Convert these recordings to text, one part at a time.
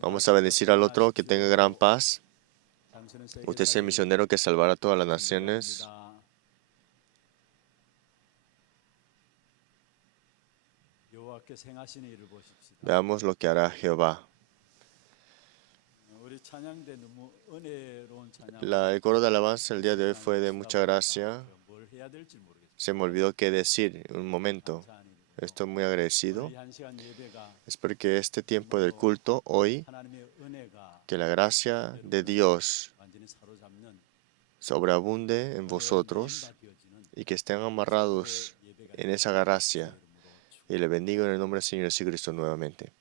Vamos a bendecir al otro, que tenga gran paz. Usted es el misionero que salvará a todas las naciones. Veamos lo que hará Jehová. El coro de alabanza el día de hoy fue de mucha gracia. Se me olvidó qué decir un momento. Estoy muy agradecido. Espero que este tiempo del culto hoy, que la gracia de Dios sobreabunde en vosotros y que estén amarrados en esa gracia. Y le bendigo en el nombre del Señor Jesucristo nuevamente.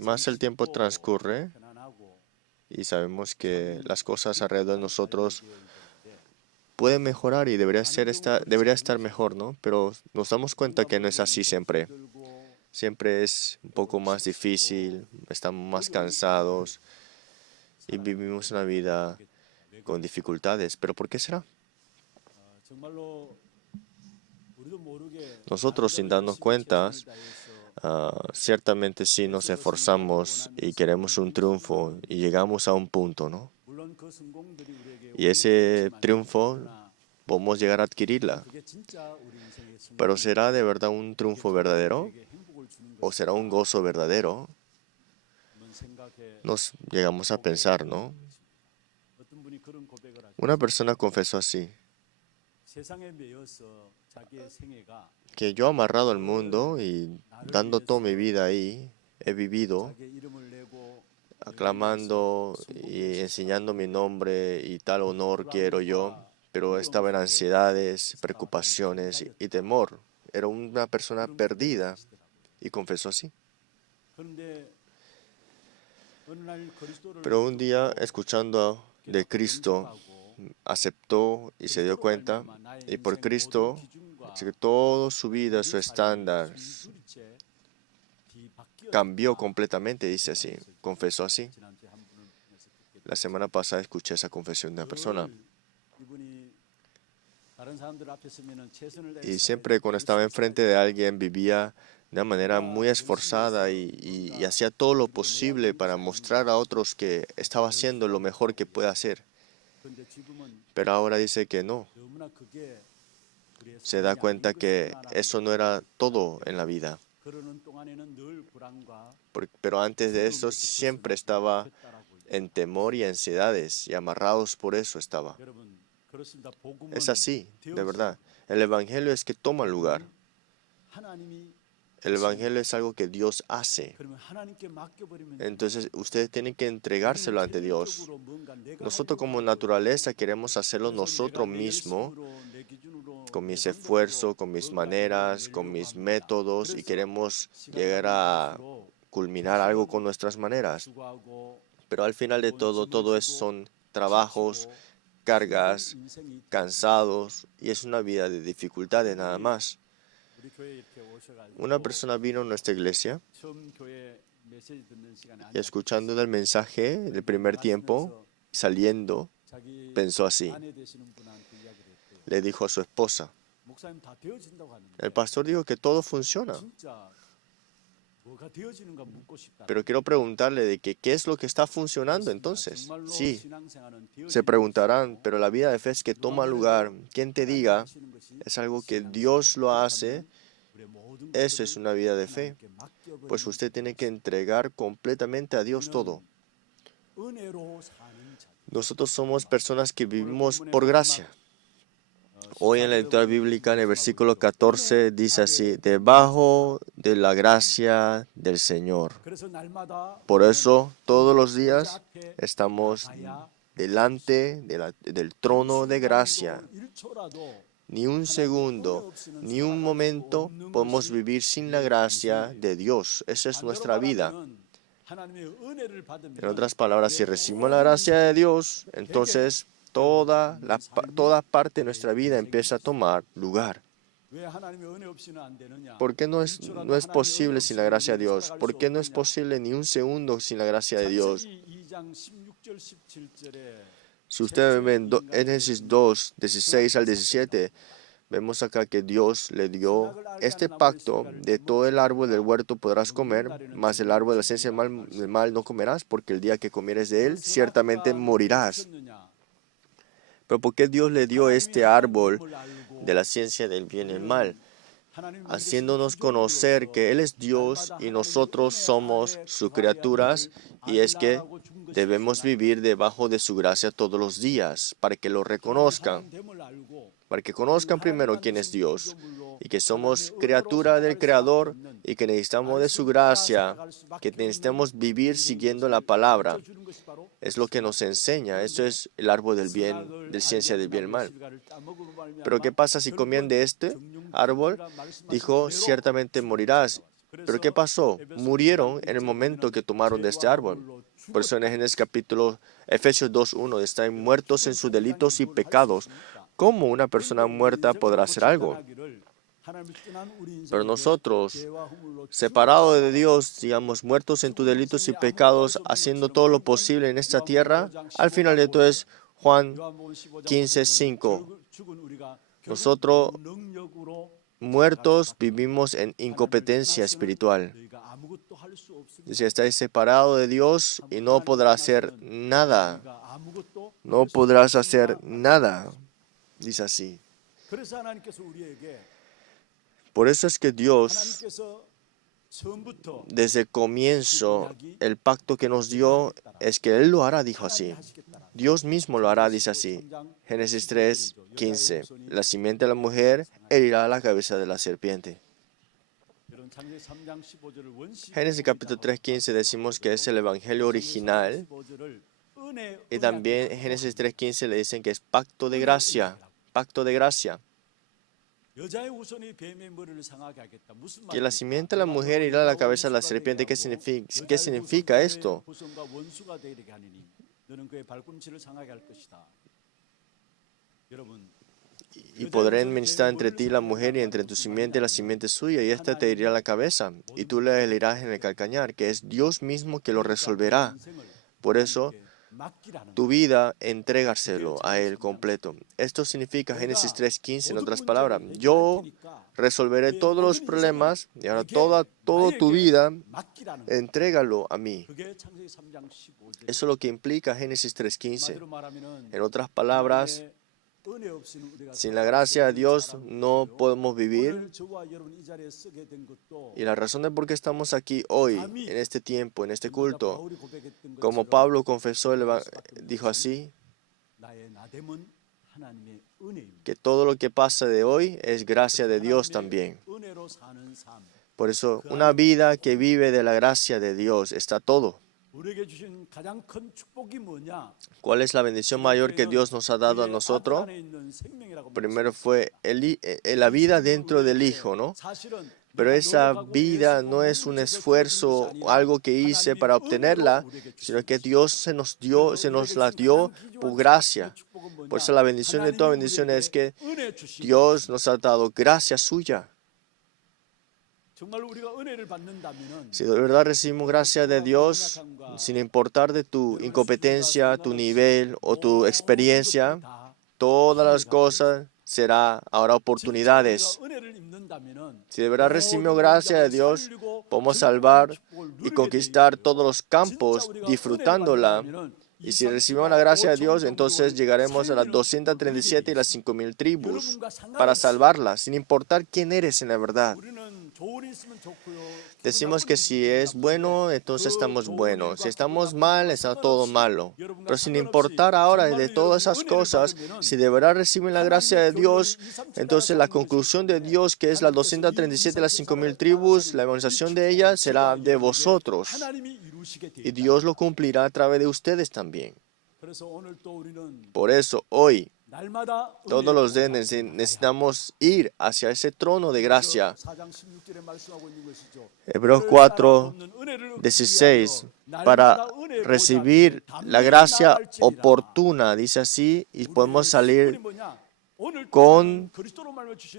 Más el tiempo transcurre y sabemos que las cosas alrededor de nosotros pueden mejorar y debería estar mejor, ¿no? Pero nos damos cuenta que no es así siempre. Siempre es un poco más difícil, estamos más cansados y vivimos una vida con dificultades. ¿Pero por qué será? Nosotros, sin darnos cuenta, ciertamente sí nos esforzamos y queremos un triunfo y llegamos a un punto, ¿no? Y ese triunfo podemos llegar a adquirirla. Pero ¿será de verdad un triunfo verdadero? ¿O será un gozo verdadero? Nos llegamos a pensar, ¿no? Una persona confesó así, que yo amarrado al mundo y dando toda mi vida ahí, he vivido aclamando y enseñando mi nombre y tal honor quiero yo, pero estaba en ansiedades, preocupaciones y temor. Era una persona perdida y confesó así. Pero un día, escuchando de Cristo, aceptó y se dio cuenta, y por Cristo, así que toda su vida, su estándar, cambió completamente, dice así, confesó así. La semana pasada escuché esa confesión de una persona. Y siempre cuando estaba enfrente de alguien vivía de una manera muy esforzada y hacía todo lo posible para mostrar a otros que estaba haciendo lo mejor que puede hacer. Pero ahora dice que no. Se da cuenta que eso no era todo en la vida. Pero antes de eso siempre estaba en temor y ansiedades y amarrados por eso estaba. Es así, de verdad. El Evangelio es que toma lugar. El Evangelio es algo que Dios hace. Entonces, ustedes tienen que entregárselo ante Dios. Nosotros como naturaleza queremos hacerlo nosotros mismos, con mis esfuerzos, con mis maneras, con mis métodos, y queremos llegar a culminar algo con nuestras maneras. Pero al final de todo son trabajos, cargas, cansados, y es una vida de dificultades nada más. Una persona vino a nuestra iglesia y escuchando el mensaje del primer tiempo, saliendo, pensó así. Le dijo a su esposa, el pastor dijo que todo funciona. Pero quiero preguntarle de que, ¿qué es lo que está funcionando entonces? Sí, se preguntarán, pero la vida de fe es que toma lugar. Quien te diga, es algo que Dios lo hace. Eso es una vida de fe. Pues usted tiene que entregar completamente a Dios todo. Nosotros somos personas que vivimos por gracia. Hoy en la lectura bíblica, en el versículo 14, dice así, debajo de la gracia del Señor. Por eso, todos los días estamos delante del trono de gracia. Ni un segundo, ni un momento podemos vivir sin la gracia de Dios. Esa es nuestra vida. En otras palabras, si recibimos la gracia de Dios, entonces toda parte de nuestra vida empieza a tomar lugar. ¿Por qué no es posible sin la gracia de Dios? ¿Por qué no es posible ni un segundo sin la gracia de Dios? Si ustedes ven Génesis 2, 16 al 17, Vemos acá que Dios le dio este pacto: de todo el árbol del huerto podrás comer, mas el árbol de la ciencia del mal no comerás, porque el día que comieres de él, ciertamente morirás. Pero ¿por qué Dios le dio este árbol de la ciencia del bien y el mal? Haciéndonos conocer que Él es Dios y nosotros somos sus criaturas, y es que debemos vivir debajo de su gracia todos los días, para que lo reconozcan, para que conozcan primero quién es Dios, y que somos criatura del Creador, y que necesitamos de su gracia, que necesitamos vivir siguiendo la palabra. Es lo que nos enseña. Eso es el árbol del bien, de ciencia del bien y el mal. Pero ¿qué pasa si comían de este árbol? Dijo, ciertamente morirás. ¿Pero qué pasó? Murieron en el momento que tomaron de este árbol. Por eso en Génesis capítulo Efesios 2:1 están muertos en sus delitos y pecados. ¿Cómo una persona muerta podrá hacer algo? Pero nosotros, separados de Dios, digamos, muertos en tus delitos y pecados, haciendo todo lo posible en esta tierra, al final de todo es Juan 15:5. Nosotros, muertos, vivimos en incompetencia espiritual. Dice, estáis separados de Dios y no podrás hacer nada. No podrás hacer nada. Dice así. Por eso es que Dios, desde el comienzo, el pacto que nos dio es que Él lo hará, dijo así. Dios mismo lo hará, dice así. Génesis 3:15. La simiente de la mujer herirá a la cabeza de la serpiente. Génesis capítulo 3:15 decimos que es el evangelio original. Y también en Génesis 3:15 le dicen que es pacto de gracia. Pacto de gracia. Que la simiente de la mujer irá a la cabeza de la serpiente. ¿Qué significa esto? Y podré administrar entre ti la mujer y entre tu simiente la simiente suya, y ésta te herirá la cabeza, y tú le herirás en el calcañar, que es Dios mismo que lo resolverá. Por eso, tu vida, entrégaselo a Él completo. Esto significa Génesis 3:15, en otras palabras. Yo resolveré todos los problemas, y ahora toda tu vida, entrégalo a mí. Eso es lo que implica Génesis 3:15. En otras palabras, sin la gracia de Dios no podemos vivir. Y la razón de por qué estamos aquí hoy, en este tiempo, en este culto, como Pablo confesó, dijo así, que todo lo que pasa de hoy es gracia de Dios también. Por eso, una vida que vive de la gracia de Dios está todo. ¿Cuál es la bendición mayor que Dios nos ha dado a nosotros? Primero fue la vida dentro del Hijo, ¿no? Pero esa vida no es un esfuerzo, algo que hice para obtenerla, sino que Dios se nos la dio por gracia. Por eso la bendición de toda bendición es que Dios nos ha dado gracia suya. Si de verdad recibimos gracia de Dios, sin importar de tu incompetencia, tu nivel o tu experiencia, todas las cosas serán ahora oportunidades. Si de verdad recibimos gracia de Dios, podemos salvar y conquistar todos los campos disfrutándola. Y si recibimos la gracia de Dios, entonces llegaremos a las 237 y las 5,000 tribus para salvarlas, sin importar quién eres en la verdad. Decimos que si es bueno, entonces estamos buenos. Si estamos mal, está todo malo. Pero sin importar ahora de todas esas cosas, si de verdad reciben la gracia de Dios, entonces la conclusión de Dios, que es las 237 y las 5,000 tribus, la evangelización de ellas será de vosotros. Y Dios lo cumplirá a través de ustedes también. Por eso hoy, todos los días necesitamos ir hacia ese trono de gracia. Hebreos 4:16, para recibir la gracia oportuna, dice así, y podemos salir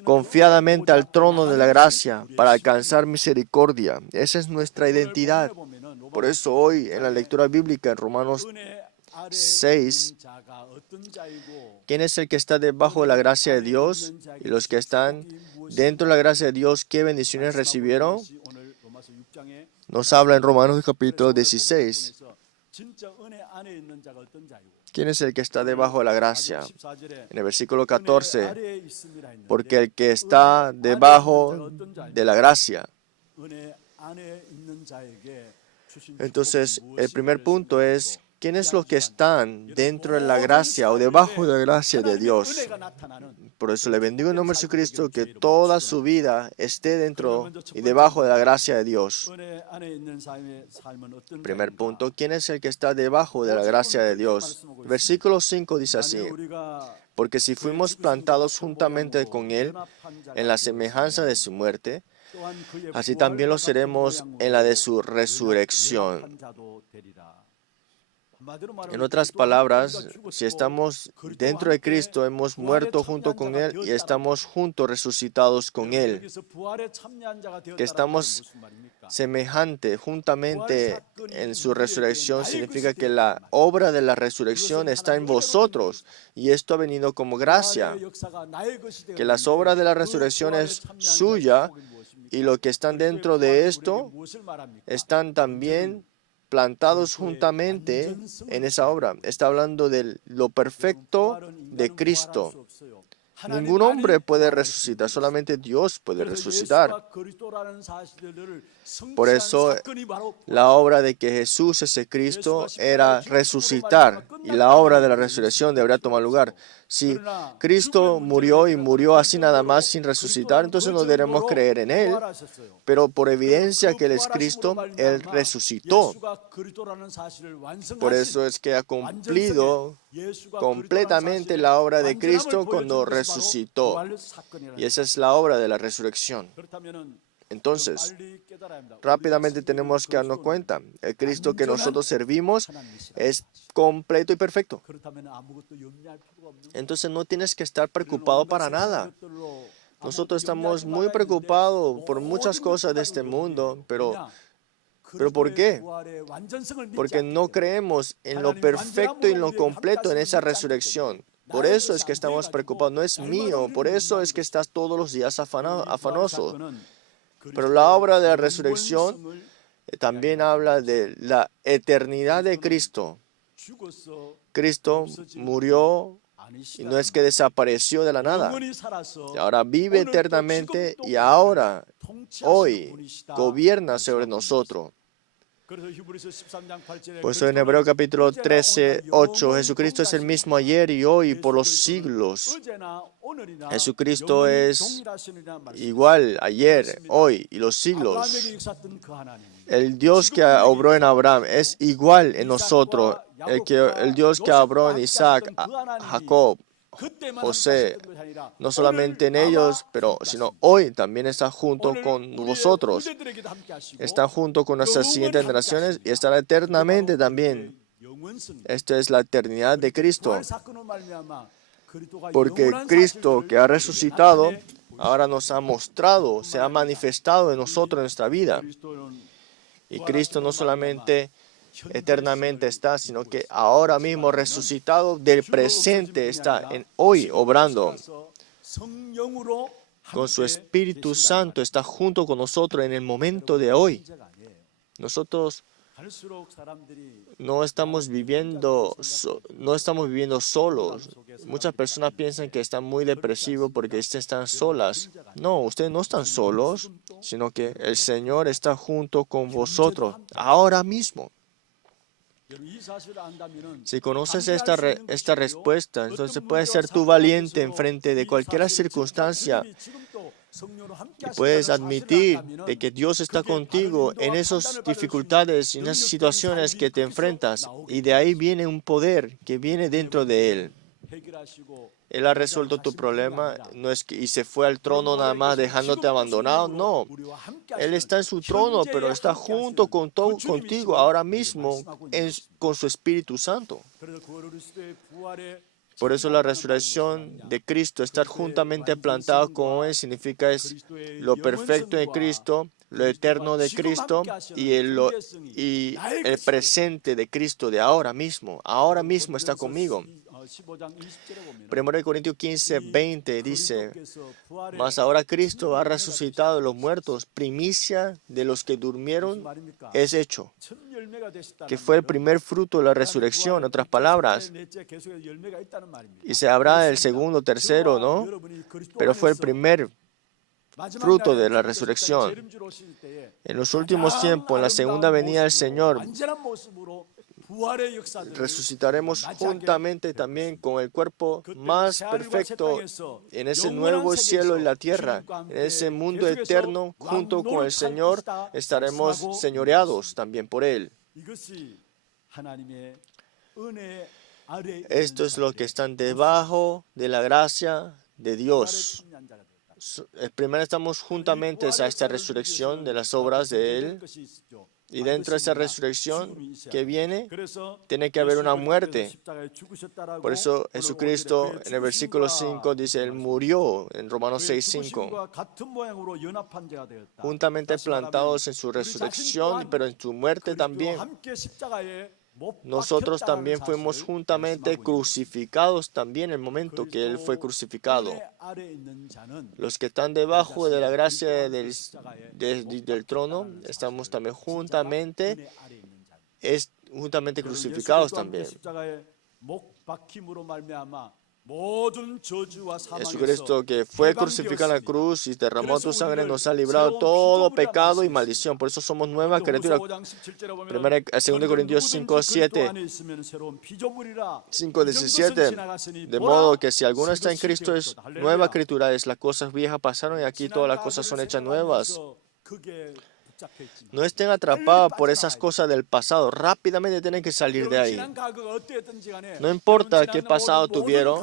confiadamente al trono de la gracia para alcanzar misericordia. Esa es nuestra identidad. Por eso hoy en la lectura bíblica en Romanos 6, ¿quién es el que está debajo de la gracia de Dios? Y los que están dentro de la gracia de Dios, ¿qué bendiciones recibieron? Nos habla en Romanos capítulo 16. ¿Quién es el que está debajo de la gracia? En el versículo 14, porque el que está debajo de la gracia. Entonces, el primer punto es, ¿quiénes los que están dentro de la gracia o debajo de la gracia de Dios? Por eso le bendigo en nombre de Jesucristo que toda su vida esté dentro y debajo de la gracia de Dios. Primer punto, ¿quién es el que está debajo de la gracia de Dios? Versículo 5 dice así, porque si fuimos plantados juntamente con Él en la semejanza de su muerte, así también lo seremos en la de su resurrección. En otras palabras, si estamos dentro de Cristo, hemos muerto junto con Él y estamos juntos resucitados con Él. Que estamos semejantes, juntamente en su resurrección, significa que la obra de la resurrección está en vosotros y esto ha venido como gracia. Que las obras de la resurrección es suya y los que están dentro de esto están también plantados juntamente en esa obra. Está hablando de lo perfecto de Cristo. Ningún hombre puede resucitar, solamente Dios puede resucitar. Por eso la obra de que Jesús, ese Cristo, era resucitar y la obra de la resurrección debería tomar lugar. Si Cristo murió y murió así nada más sin resucitar, entonces no debemos creer en Él. Pero por evidencia que Él es Cristo, Él resucitó. Por eso es que ha cumplido completamente la obra de Cristo cuando resucitó. Y esa es la obra de la resurrección. Entonces, rápidamente tenemos que darnos cuenta, el Cristo que nosotros servimos es completo y perfecto. Entonces no tienes que estar preocupado para nada. Nosotros estamos muy preocupados por muchas cosas de este mundo, pero ¿por qué? Porque no creemos en lo perfecto y en lo completo en esa resurrección. Por eso es que estamos preocupados. No es mío, por eso es que estás todos los días afanoso. Pero la obra de la resurrección también habla de la eternidad de Cristo. Cristo murió y no es que desapareció de la nada. Y ahora vive eternamente y ahora, hoy, gobierna sobre nosotros. Por eso en Hebreo capítulo 13, 8, Jesucristo es el mismo ayer y hoy y por los siglos. Jesucristo es igual ayer, hoy y los siglos. El Dios que obró en Abraham es igual en nosotros. El Dios que obró en Isaac, Jacob, José, no solamente en ellos, sino hoy también está junto con vosotros. Está junto con nuestras siguientes generaciones y estará eternamente también. Esta es la eternidad de Cristo. Porque Cristo que ha resucitado, ahora nos ha mostrado, se ha manifestado en nosotros en nuestra vida. Y Cristo no solamente eternamente está, sino que ahora mismo resucitado del presente está en hoy obrando. Con su Espíritu Santo está junto con nosotros en el momento de hoy. Nosotros no estamos viviendo solos. Muchas personas piensan que están muy depresivos porque están solas. No, ustedes no están solos, sino que el Señor está junto con vosotros ahora mismo. Si conoces esta respuesta, entonces puedes ser tú valiente en frente de cualquier circunstancia y puedes admitir de que Dios está contigo en esas dificultades y en esas situaciones que te enfrentas y de ahí viene un poder que viene dentro de Él. Él ha resuelto tu problema, no es que y se fue al trono nada más dejándote abandonado, no. Él está en su trono, pero está junto contigo ahora mismo con su Espíritu Santo. Por eso la resurrección de Cristo, estar juntamente plantado con Él, significa es lo perfecto en Cristo, lo eterno de Cristo y el presente de Cristo de ahora mismo. Ahora mismo está conmigo. 1 Corintios 15, 20 dice, mas ahora Cristo ha resucitado de los muertos, primicia de los que durmieron es hecho, que fue el primer fruto de la resurrección, en otras palabras. Y se habrá el segundo, tercero, ¿no? Pero fue el primer fruto de la resurrección. En los últimos tiempos, en la segunda venida del Señor, resucitaremos juntamente también con el cuerpo más perfecto en ese nuevo cielo y la tierra. En ese mundo eterno, junto con el Señor, estaremos señoreados también por Él. Esto es lo que están debajo de la gracia de Dios. Primero estamos juntamente a esta resurrección de las obras de Él. Y dentro de esa resurrección que viene, tiene que haber una muerte. Por eso Jesucristo en el versículo 5 dice, Él murió en Romanos 6:5. Juntamente plantados en su resurrección, pero en su muerte también. Nosotros también fuimos juntamente crucificados también en el momento que Él fue crucificado. Los que están debajo de la gracia del trono, estamos también juntamente crucificados también. Jesucristo, que fue crucificado en la cruz y derramó tu sangre, nos ha librado todo pecado y maldición. Por eso somos nuevas criaturas. 2 Corintios 5:7, 5:17. De modo que si alguno está en Cristo, es nueva criatura. Las cosas viejas pasaron y aquí todas las cosas son hechas nuevas. No estén atrapados por esas cosas del pasado. Rápidamente tienen que salir de ahí. No importa qué pasado tuvieron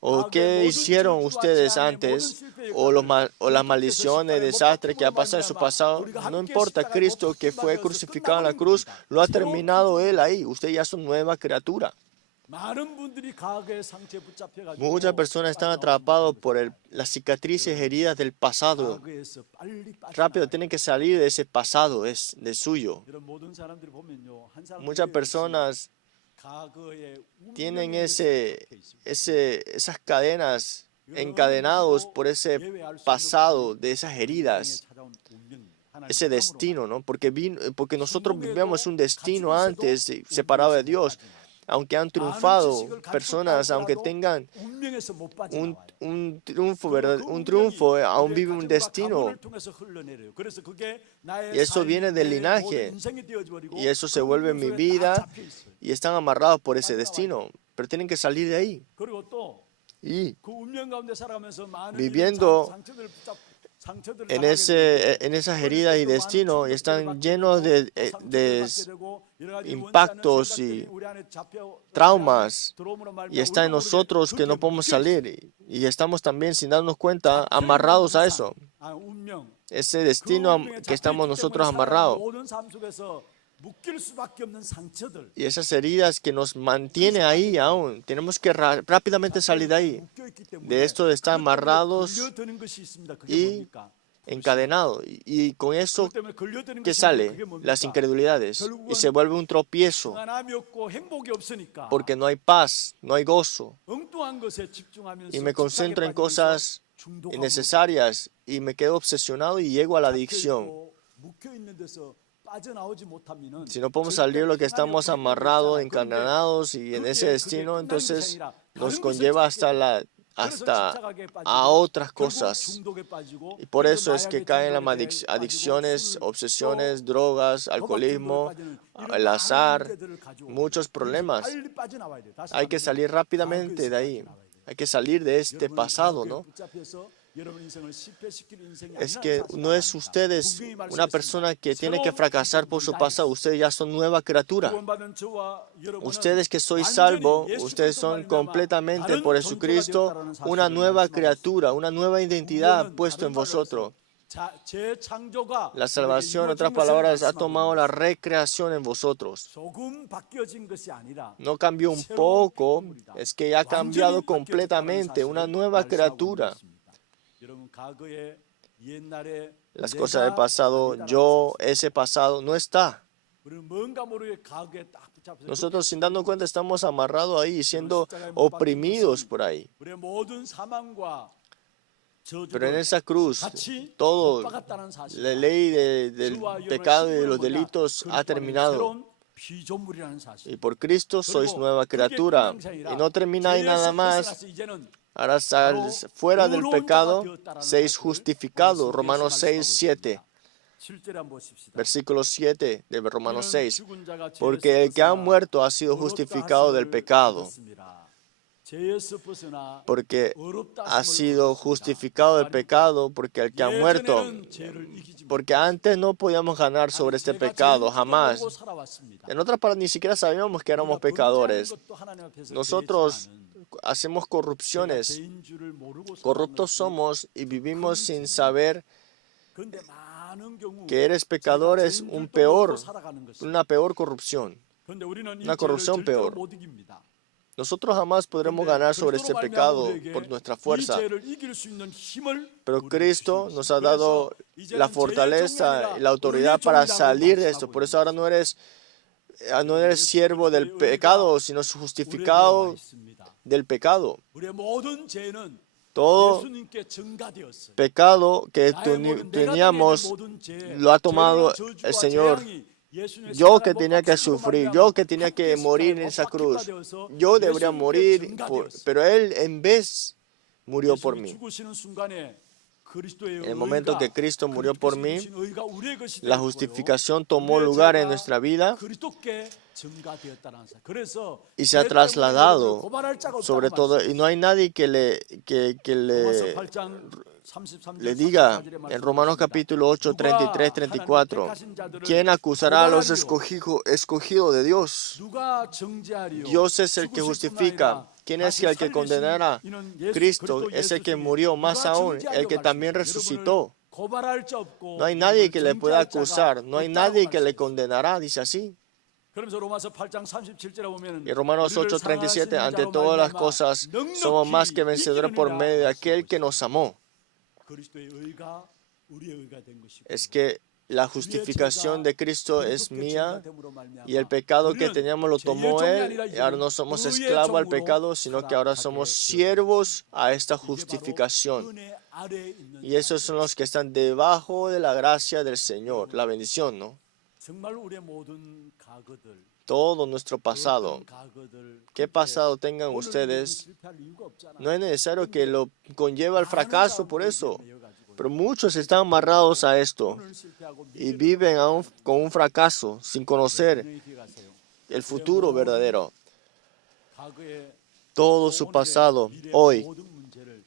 o qué hicieron ustedes antes o las maldiciones, desastres que ha pasado en su pasado. No importa, Cristo que fue crucificado en la cruz, lo ha terminado Él ahí. Ustedes ya son nueva criatura. Muchas personas están atrapados por las cicatrices heridas del pasado. Rápido, tienen que salir de ese pasado, es de suyo. Muchas personas tienen esas cadenas encadenados por ese pasado, de esas heridas, ese destino, ¿no? Porque nosotros vivíamos un destino antes separado de Dios. Aunque han triunfado, personas, aunque tengan un triunfo, ¿verdad? Un triunfo, aún vive un destino. Y eso viene del linaje. Y eso se vuelve mi vida. Y están amarrados por ese destino. Pero tienen que salir de ahí. Y viviendo en esas heridas y destinos, y están llenos de impactos y traumas, y está en nosotros que no podemos salir, y estamos también, sin darnos cuenta, amarrados a eso, ese destino que estamos nosotros amarrados, y esas heridas que nos mantienen ahí aún. Tenemos que rápidamente salir de ahí, de esto de estar amarrados y encadenados. Y con eso, ¿qué sale? Las incredulidades. Y se vuelve un tropiezo, porque no hay paz, no hay gozo. Y me concentro en cosas innecesarias y me quedo obsesionado y llego a la adicción. Si no podemos salir de lo que estamos amarrados, encadenados y en ese destino, entonces nos conlleva hasta a otras cosas. Y por eso es que caen las adicciones, obsesiones, drogas, alcoholismo, el azar, muchos problemas. Hay que salir rápidamente de ahí. Hay que salir de este pasado, ¿no? Es que no es ustedes una persona que tiene que fracasar por su pasado. Ustedes ya son nueva criatura. Ustedes que sois salvos, ustedes son completamente por Jesucristo una nueva criatura, una nueva identidad puesta en vosotros. La salvación, en otras palabras, ha tomado la recreación en vosotros. No cambió un poco, es que ya ha cambiado completamente, una nueva criatura. las cosas del pasado, yo, ese pasado, no está. Nosotros sin darnos cuenta estamos amarrados ahí, siendo oprimidos por ahí. Pero en esa cruz, todo, la ley del pecado y de los delitos ha terminado. Y por Cristo sois nueva criatura. Y no termina ahí nada más. Ahora fuera del pecado, seis justificados. Romanos 6, 7. Versículo 7 de Romanos 6. Porque el que ha muerto ha sido justificado del pecado. Porque ha sido justificado del pecado, porque el que ha muerto, porque antes no podíamos ganar sobre este pecado, jamás. En otras palabras, ni siquiera sabíamos que éramos pecadores. Nosotros hacemos corrupciones, corruptos somos y vivimos sin saber que eres pecador. Es una peor corrupción, una corrupción peor. Nosotros jamás podremos ganar sobre este pecado por nuestra fuerza. Pero Cristo nos ha dado la fortaleza y la autoridad para salir de esto. Por eso ahora no eres siervo del pecado, sino justificado del pecado. Todo pecado que teníamos lo ha tomado el Señor. Yo que tenía que sufrir, yo que tenía que morir en esa cruz, yo debería morir, pero Él en vez murió por mí. En el momento que Cristo murió por mí, la justificación tomó lugar en nuestra vida y se ha trasladado sobre todo, y no hay nadie que le diga en Romanos capítulo 8, 33, 34, ¿quién acusará a los escogidos de Dios? Dios es el que justifica. ¿Quién es el que condenará? Cristo es el que murió, más aún, el que también resucitó. No hay nadie que le pueda acusar, no hay nadie que le condenará, dice así. Y Romanos 8, 37, ante todas las cosas somos más que vencedores por medio de aquel que nos amó. Es que la justificación de Cristo es mía y el pecado que teníamos lo tomó Él. Y ahora no somos esclavos al pecado, sino que ahora somos siervos a esta justificación. Y esos son los que están debajo de la gracia del Señor, la bendición, ¿no? Todo nuestro pasado, ¿qué pasado tengan ustedes? No es necesario que lo conlleve al fracaso por eso. Pero muchos están amarrados a esto y viven con un fracaso sin conocer el futuro verdadero. Todo su pasado, hoy,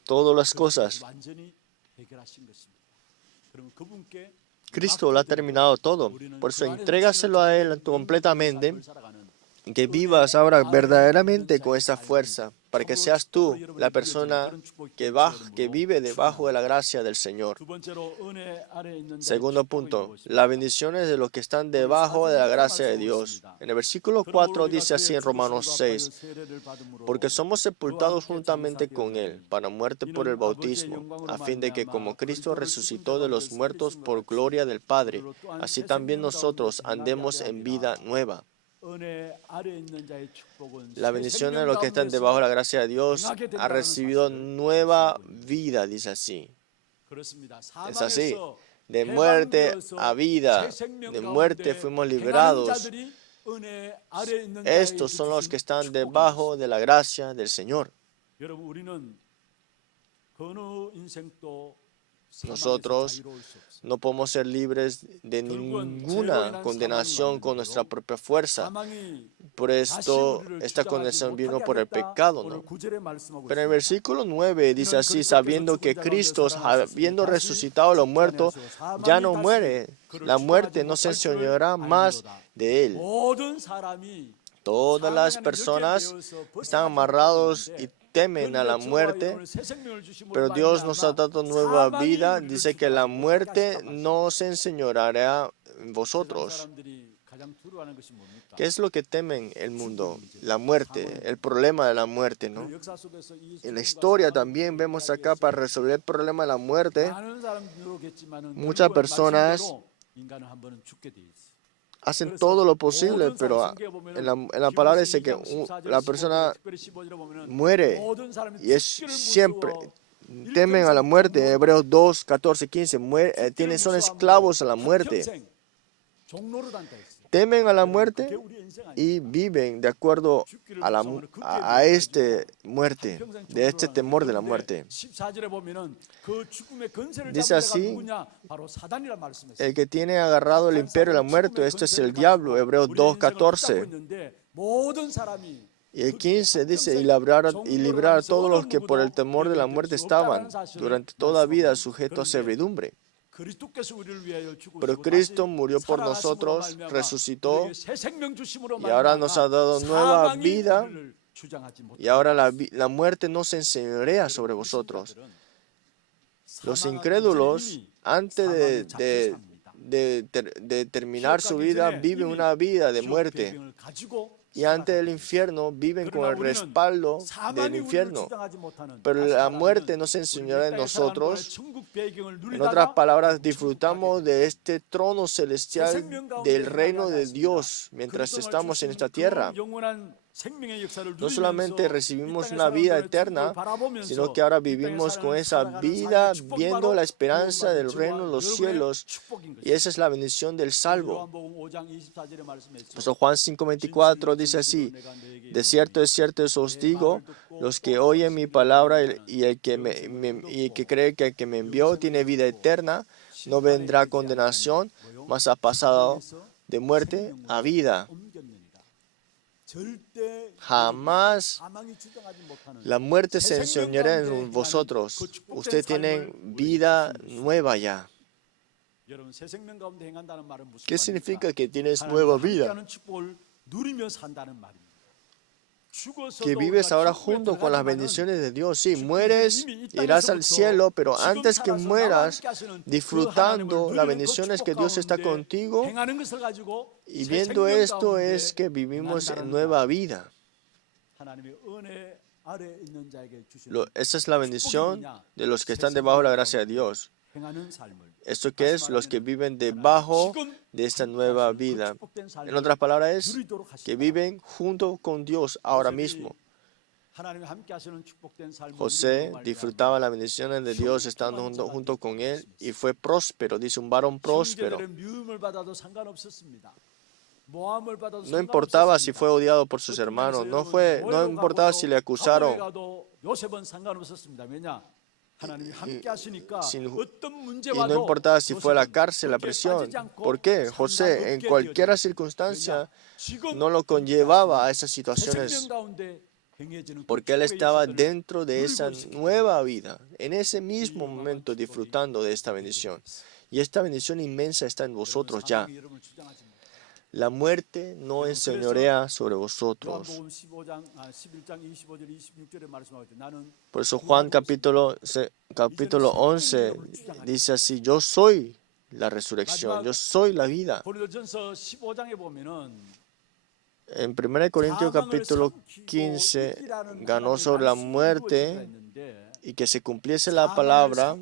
todas las cosas. Cristo lo ha terminado todo. Por eso entrégaselo a Él completamente. Que vivas ahora verdaderamente con esa fuerza, para que seas tú la persona que vive debajo de la gracia del Señor. Segundo punto, la bendición es de los que están debajo de la gracia de Dios. En el versículo 4 dice así en Romanos 6, porque somos sepultados juntamente con Él para muerte por el bautismo, a fin de que como Cristo resucitó de los muertos por gloria del Padre, así también nosotros andemos en vida nueva. La bendición de los que están debajo de la gracia de Dios ha recibido nueva vida, dice así. Es así. De muerte a vida, de muerte fuimos liberados. Estos son los que están debajo de la gracia del Señor. Nosotros no podemos ser libres de ninguna condenación con nuestra propia fuerza. Por esto, esta condenación vino por el pecado, ¿no? Pero en el versículo 9 dice así, sabiendo que Cristo, habiendo resucitado a los muertos, ya no muere. La muerte no se enseñoreará más de Él. Todas las personas están amarrados y temen a la muerte, pero Dios nos ha dado nueva vida. Dice que la muerte no se enseñoreará en vosotros. ¿Qué es lo que temen el mundo? La muerte, el problema de la muerte, ¿no? En la historia también vemos acá, para resolver el problema de la muerte, muchas personas hacen todo lo posible, pero en la palabra dice que la persona muere y es siempre temen a la muerte. Hebreos 2, 14, 15, son esclavos a la muerte. Temen a la muerte y viven de acuerdo a este muerte, de este temor de la muerte. Dice así, el que tiene agarrado el imperio de la muerte, esto es el diablo, Hebreos 2:14. Y el 15 dice, y librar a todos los que por el temor de la muerte estaban durante toda vida sujetos a servidumbre. Pero Cristo murió por nosotros, resucitó y ahora nos ha dado nueva vida, y ahora la muerte no se enseñorea sobre vosotros. Los incrédulos, antes de terminar su vida, viven una vida de muerte. Y antes del infierno viven con el respaldo del infierno. Pero la muerte no se enseñará en nosotros. En otras palabras, disfrutamos de este trono celestial del reino de Dios mientras estamos en esta tierra. No solamente recibimos una vida eterna, sino que ahora vivimos con esa vida viendo la esperanza del reino en los cielos. Y esa es la bendición del salvo. Por Juan 5:24 dice así, de cierto os digo, los que oyen mi palabra y el que cree que el que me envió tiene vida eterna, no vendrá condenación, mas ha pasado de muerte a vida. Jamás la muerte se enseñará en vosotros. Ustedes tienen vida nueva ya. ¿Qué significa que tienes nueva vida? Que vives ahora junto con las bendiciones de Dios. Sí, mueres, irás al cielo, pero antes que mueras, disfrutando las bendiciones que Dios está contigo, y viendo esto es que vivimos en nueva vida. Esa es la bendición de los que están debajo de la gracia de Dios. ¿Esto qué es? Los que viven debajo de esta nueva vida. En otras palabras, es que viven junto con Dios ahora mismo. José disfrutaba las bendiciones de Dios estando junto con él y fue próspero, dice un varón próspero. No importaba si fue odiado por sus hermanos, no importaba si le acusaron. Y no importaba si fue a la cárcel, la prisión. ¿Por qué? José, en cualquier circunstancia, no lo conllevaba a esas situaciones, porque él estaba dentro de esa nueva vida, en ese mismo momento disfrutando de esta bendición. Y esta bendición inmensa está en vosotros ya. La muerte no enseñorea sobre vosotros. Por eso Juan capítulo 11 dice así, yo soy la resurrección, yo soy la vida. En 1 Corintios capítulo 15 ganó sobre la muerte y que se cumpliese la palabra.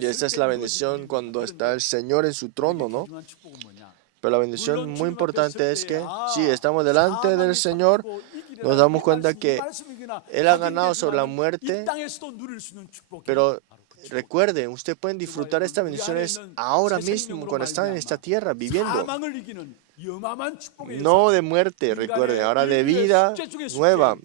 Y esa es la bendición cuando está el Señor en su trono, ¿no? Pero la bendición muy importante es que, si estamos delante del Señor, nos damos cuenta que Él ha ganado sobre la muerte, pero recuerden, ustedes pueden disfrutar estas bendiciones ahora mismo, cuando están en esta tierra, viviendo. No de muerte, recuerden, ahora de vida nueva.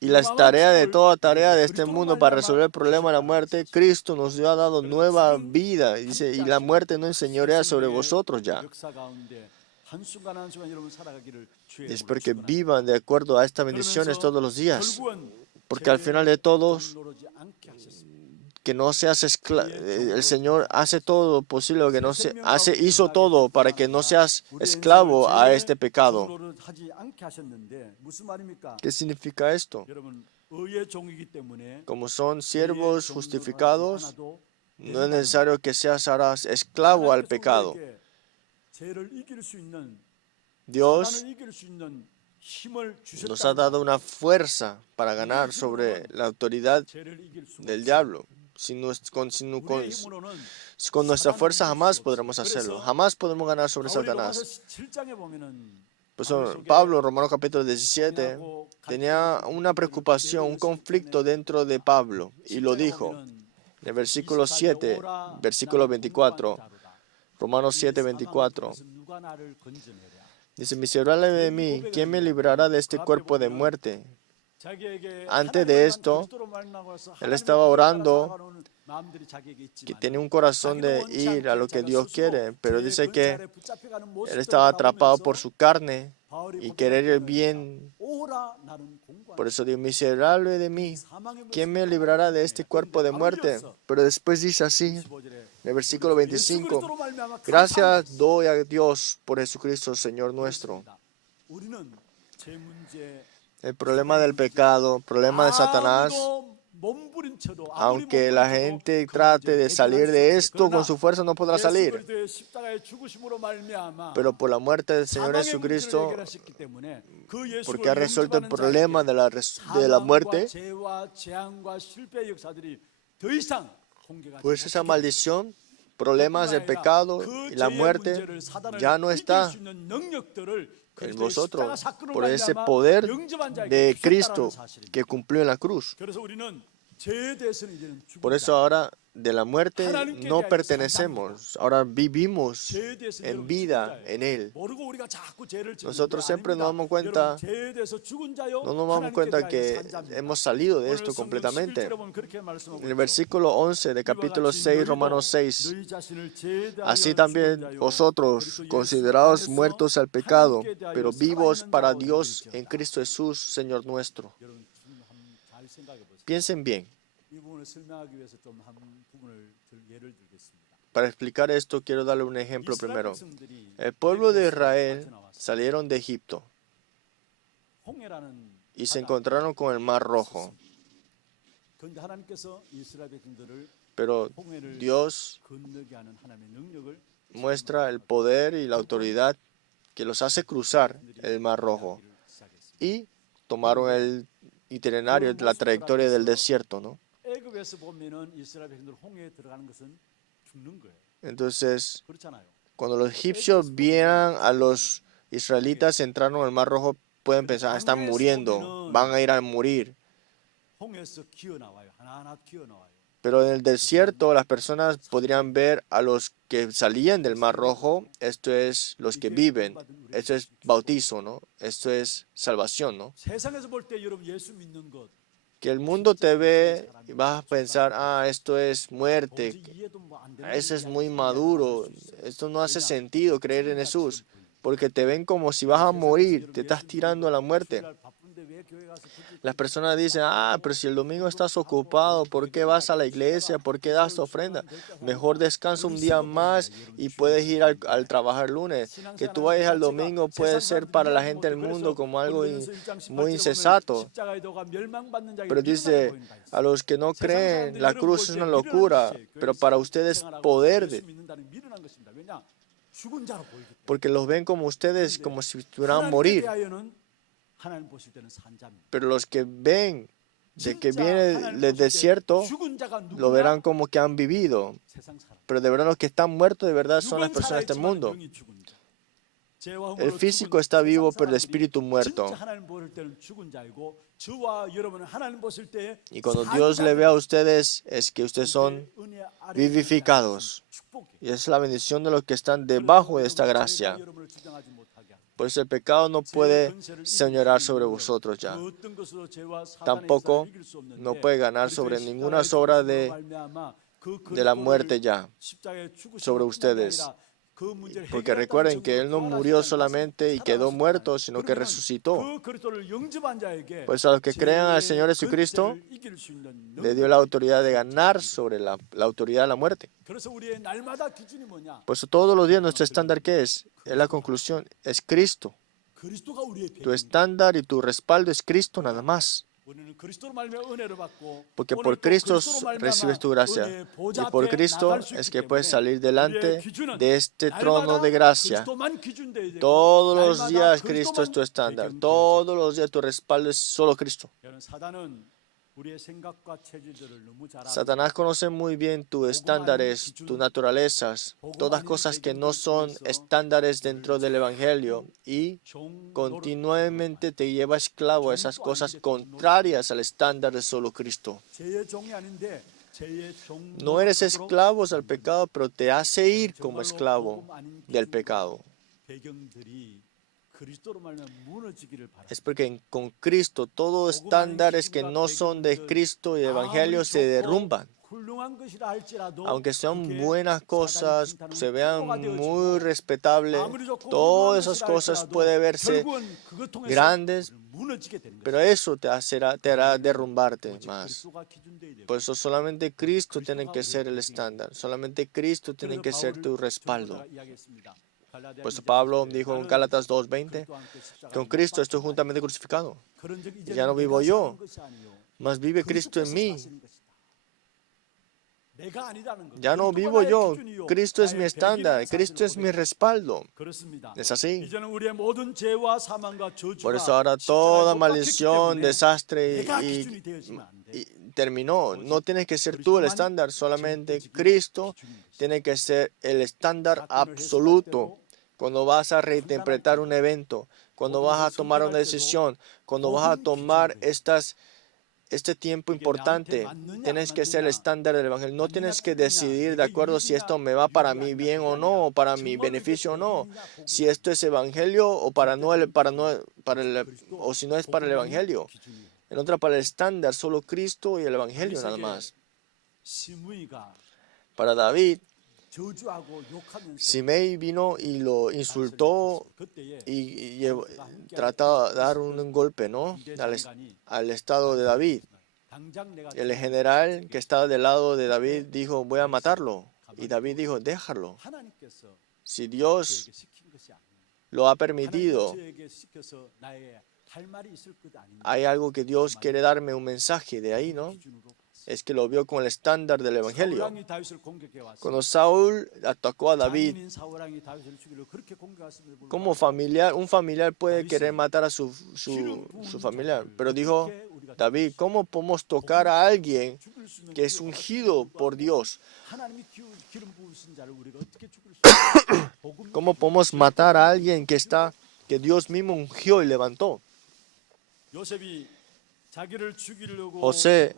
Y las tareas de toda tarea de este mundo para resolver el problema de la muerte, Cristo nos ha dado nueva vida. Y dice, y la muerte no enseñorea sobre vosotros ya. Es porque vivan de acuerdo a estas bendiciones todos los días. Porque al final de todos, que no seas el Señor hace todo posible, hizo todo para que no seas esclavo a este pecado. ¿Qué significa esto? Como son siervos justificados, no es necesario que seas ahora esclavo al pecado. Dios nos ha dado una fuerza para ganar sobre la autoridad del diablo. Con nuestra fuerza jamás podremos hacerlo. Jamás podemos ganar sobre Satanás. Pues Pablo, Romanos capítulo 17, tenía una preocupación, un conflicto dentro de Pablo. Y lo dijo en el versículo 7, versículo 24. Romanos 7, 24. Dice, miserable de mí, ¿quién me librará de este cuerpo de muerte? Antes de esto, él estaba orando que tenía un corazón de ir a lo que Dios quiere, pero dice que él estaba atrapado por su carne y querer el bien. Por eso dice, miserable de mí, ¿quién me librará de este cuerpo de muerte? Pero después dice así, en el versículo 25, gracias doy a Dios por Jesucristo, Señor nuestro. El problema del pecado, el problema de Satanás, aunque la gente trate de salir de esto con su fuerza, no podrá salir. Pero por la muerte del Señor Jesucristo, porque ha resuelto el problema de la muerte, pues esa maldición, problemas del pecado y la muerte ya no está en vosotros por ese poder de Cristo que cumplió en la cruz. Por eso ahora de la muerte no pertenecemos, ahora vivimos en vida en Él. Nosotros siempre nos damos cuenta, no nos damos cuenta que hemos salido de esto completamente. En el versículo 11 de capítulo 6, Romanos 6, así también vosotros, considerados muertos al pecado, pero vivos para Dios en Cristo Jesús, Señor nuestro. Piensen bien. Para explicar esto, quiero darle un ejemplo primero. El pueblo de Israel salieron de Egipto y se encontraron con el Mar Rojo. Pero Dios muestra el poder y la autoridad que los hace cruzar el Mar Rojo. Y tomaron el itinerario, la trayectoria del desierto, ¿no? Entonces, cuando los egipcios vieran a los israelitas entraron al Mar Rojo, pueden pensar, están muriendo, van a ir a morir. Pero en el desierto las personas podrían ver a los que salían del Mar Rojo, esto es los que viven, esto es bautizo, ¿no? Esto es salvación, ¿no? Que el mundo te ve y vas a pensar, esto es muerte, eso es muy maduro, esto no hace sentido creer en Jesús, porque te ven como si vas a morir, te estás tirando a la muerte. Las personas dicen, pero si el domingo estás ocupado, ¿por qué vas a la iglesia? ¿Por qué das tu ofrenda? Mejor descansa un día más y puedes ir al trabajar el lunes. Que tú vayas al domingo puede ser para la gente del mundo como algo muy insensato. Pero dice, a los que no creen, la cruz es una locura, pero para ustedes poder. Porque los ven como ustedes, como si estuvieran a morir. Pero los que ven de que viene del desierto, lo verán como que han vivido. Pero de verdad los que están muertos de verdad son las personas de este mundo. El físico está vivo, pero el espíritu muerto. Y cuando Dios le ve a ustedes, es que ustedes son vivificados. Y es la bendición de los que están debajo de esta gracia. Por eso el pecado no puede señorar sobre vosotros ya. Tampoco no puede ganar sobre ninguna obra de la muerte ya, sobre ustedes. Porque recuerden que Él no murió solamente y quedó muerto, sino que resucitó. Por eso a los que crean al Señor Jesucristo, le dio la autoridad de ganar sobre la autoridad de la muerte. Por eso todos los días nuestro estándar, ¿qué es? Es la conclusión, es Cristo. Tu estándar y tu respaldo es Cristo nada más. Porque por Cristo recibes tu gracia. Y por Cristo es que puedes salir delante de este trono de gracia. Todos los días Cristo es tu estándar. Todos los días tu respaldo es solo Cristo. Satanás conoce muy bien tus estándares, tus naturalezas, todas cosas que no son estándares dentro del Evangelio y continuamente te lleva esclavo a esas cosas contrarias al estándar de solo Cristo. No eres esclavos al pecado, pero te hace ir como esclavo del pecado. Es porque con Cristo todos estándares que no son de Cristo y el Evangelio se derrumban. Aunque sean buenas cosas, se vean muy respetables, todas esas cosas pueden verse grandes, pero eso te hará derrumbarte más. Por eso solamente Cristo tiene que ser el estándar, solamente Cristo tiene que ser tu respaldo. Pues Pablo dijo en Gálatas 2:20, con Cristo estoy juntamente crucificado. Y ya no vivo yo, mas vive Cristo en mí. Ya no vivo yo, Cristo es mi estándar, Cristo es mi respaldo. Es así. Por eso ahora toda maldición, desastre y terminó. No tienes que ser tú el estándar, solamente Cristo tiene que ser el estándar absoluto. Cuando vas a reinterpretar un evento, cuando vas a tomar una decisión, cuando vas a tomar este tiempo importante, tienes que ser el estándar del Evangelio. No tienes que decidir de acuerdo si esto me va para mi bien o no, o para mi beneficio o no. Si esto es Evangelio o o si no es para el Evangelio. En otra, para el estándar, solo Cristo y el Evangelio nada más. Para David, Simei vino y lo insultó y trató de dar un golpe, ¿no?, al estado de David. El general que estaba del lado de David dijo, voy a matarlo. Y David dijo, déjalo. Si Dios lo ha permitido, hay algo que Dios quiere darme un mensaje de ahí, ¿no? Es que lo vio con el estándar del Evangelio. Cuando Saúl atacó a David, como un familiar puede querer matar a su familiar, pero dijo David, ¿cómo podemos tocar a alguien que es ungido por Dios? ¿Cómo podemos matar a alguien que Dios mismo ungió y levantó? José,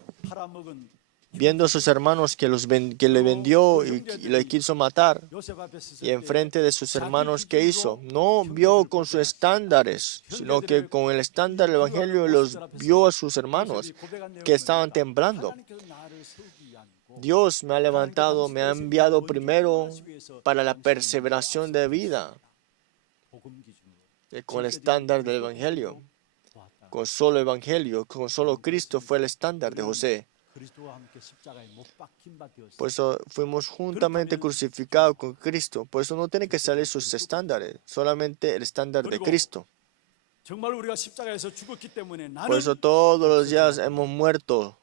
viendo a sus hermanos que le vendió y le quiso matar, y enfrente de sus hermanos, ¿qué hizo? No vio con sus estándares, sino que con el estándar del Evangelio los vio a sus hermanos que estaban temblando. Dios me ha levantado, me ha enviado primero para la perseveración de vida, con el estándar del Evangelio. Con solo Evangelio, con solo Cristo fue el estándar de José. Por eso fuimos juntamente crucificados con Cristo. Por eso no tiene que salir sus estándares, solamente el estándar de Cristo. Por eso todos los días hemos muerto.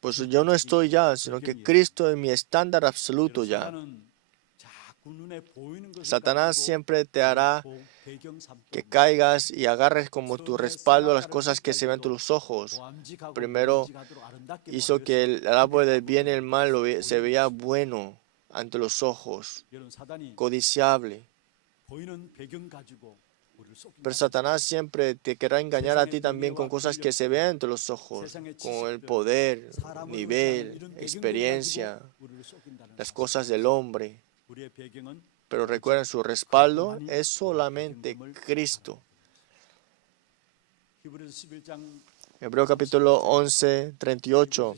Por eso yo no estoy ya, sino que Cristo es mi estándar absoluto ya. Satanás siempre te hará que caigas y agarres como tu respaldo las cosas que se ven ante tus ojos. Primero hizo que el árbol del bien y el mal se veía bueno ante los ojos, codiciable. Pero Satanás siempre te querrá engañar a ti también con cosas que se ven ante los ojos, con el poder, nivel, experiencia, las cosas del hombre. Pero recuerden, su respaldo es solamente Cristo. Hebreos capítulo 11, 38.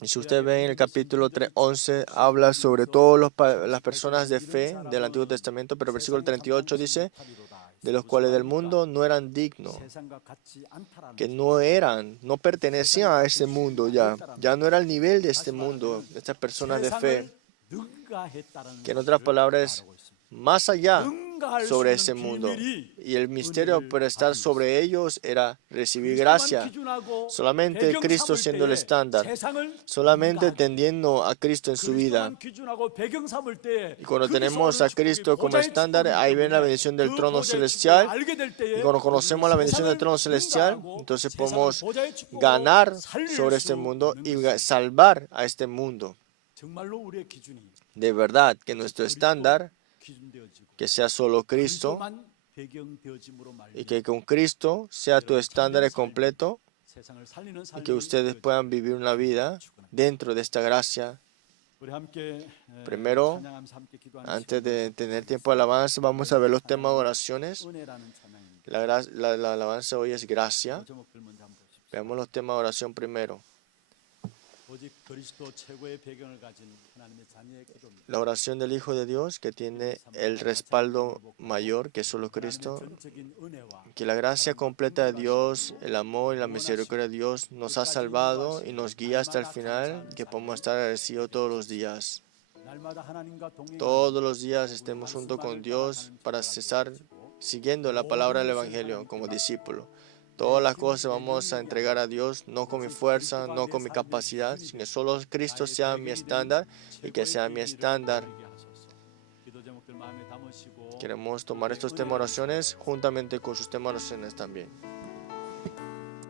Y si usted ve en el capítulo 11, habla sobre todas las personas de fe del Antiguo Testamento, pero el versículo 38 dice, de los cuales del mundo no eran dignos, que no pertenecían a este mundo ya no era el nivel de este mundo, de estas personas de fe, que en otras palabras, más allá sobre ese mundo. Y el misterio para estar sobre ellos era recibir gracia. Solamente Cristo siendo el estándar. Solamente teniendo a Cristo en su vida. Y cuando tenemos a Cristo como estándar, ahí ven la bendición del trono celestial. Y cuando conocemos la bendición del trono celestial, entonces podemos ganar sobre este mundo y salvar a este mundo. De verdad, que nuestro estándar, que sea solo Cristo, y que con Cristo sea tu estándar completo, y que ustedes puedan vivir una vida dentro de esta gracia. Primero, antes de tener tiempo de alabanza, vamos a ver los temas de oraciones. La alabanza hoy es gracia. Veamos los temas de oración primero. La oración del Hijo de Dios, que tiene el respaldo mayor que solo Cristo. Que la gracia completa de Dios, el amor y la misericordia de Dios nos ha salvado y nos guía hasta el final, que podemos estar agradecidos todos los días. Todos los días estemos junto con Dios para cesar siguiendo la palabra del Evangelio como discípulo. Todas las cosas vamos a entregar a Dios, no con mi fuerza, no con mi capacidad, sino que solo Cristo sea mi estándar y que sea mi estándar. Queremos tomar estos temas de oraciones juntamente con sus temas de oraciones también.